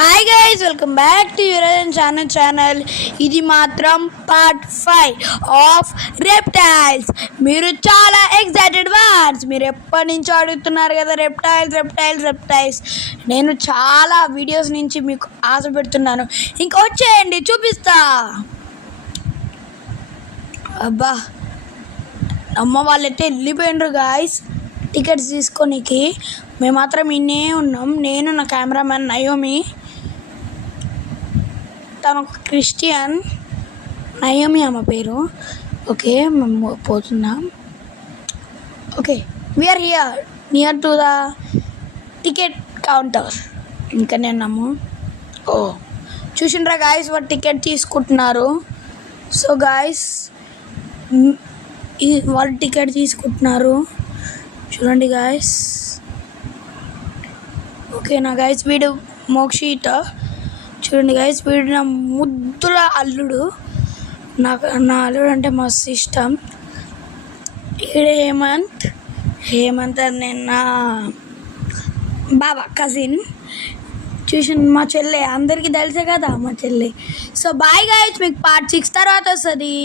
Hi guys, welcome back to Yuvarajan channel. ఇది మాత్రం part 5 of reptiles. మీరు చాలా ఎక్సైటెడ్ వాట్స్. మీరు ఎప్పటి నుంచో అడుగుతున్నారు కదా రెప్టైల్స్. నేను చాలా వీడియోస్ నుంచి మీకు ఆశ పెడుతున్నాను. ఇంకా వచ్చేయండి, చూపిస్తా. అబ్బా, అమ్మ వాళ్ళైతే వెళ్ళిపోయినరు గాయస్ టికెట్స్ తీసుకోనికి. మేము మాత్రం ఇన్నే ఉన్నాం. నేను నా కెమెరామ్యాన్ నయోమి, తను క్రిస్టియన్, నయోమి అమ్మ పేరు. ఓకే, మేము పోతున్నాం. Okay, we're here near to the ticket counter. ఇంకా నేన్నాము. ఓ, చూసిండ్రా గాయస్, వాడు టికెట్ తీసుకుంటున్నారు. సో గాయస్, వాళ్ళు టికెట్ తీసుకుంటున్నారు, చూడండి గాయస్. ఓకేనా గాయస్, వీడు మోక్షిత. చూడండి గాయస్, వీడు నా ముద్దుల అల్లుడు. నా అల్లుడు అంటే మస్తు ఇష్టం. ఈడే హేమంత్ అని నేను నా బాబా కజిన్. చూసి మా చెల్లె, అందరికీ తెలిసే కదా మా చెల్లె. సో బాయ్ గాయస్, మీకు పార్ట్ 6 తర్వాత వస్తుంది.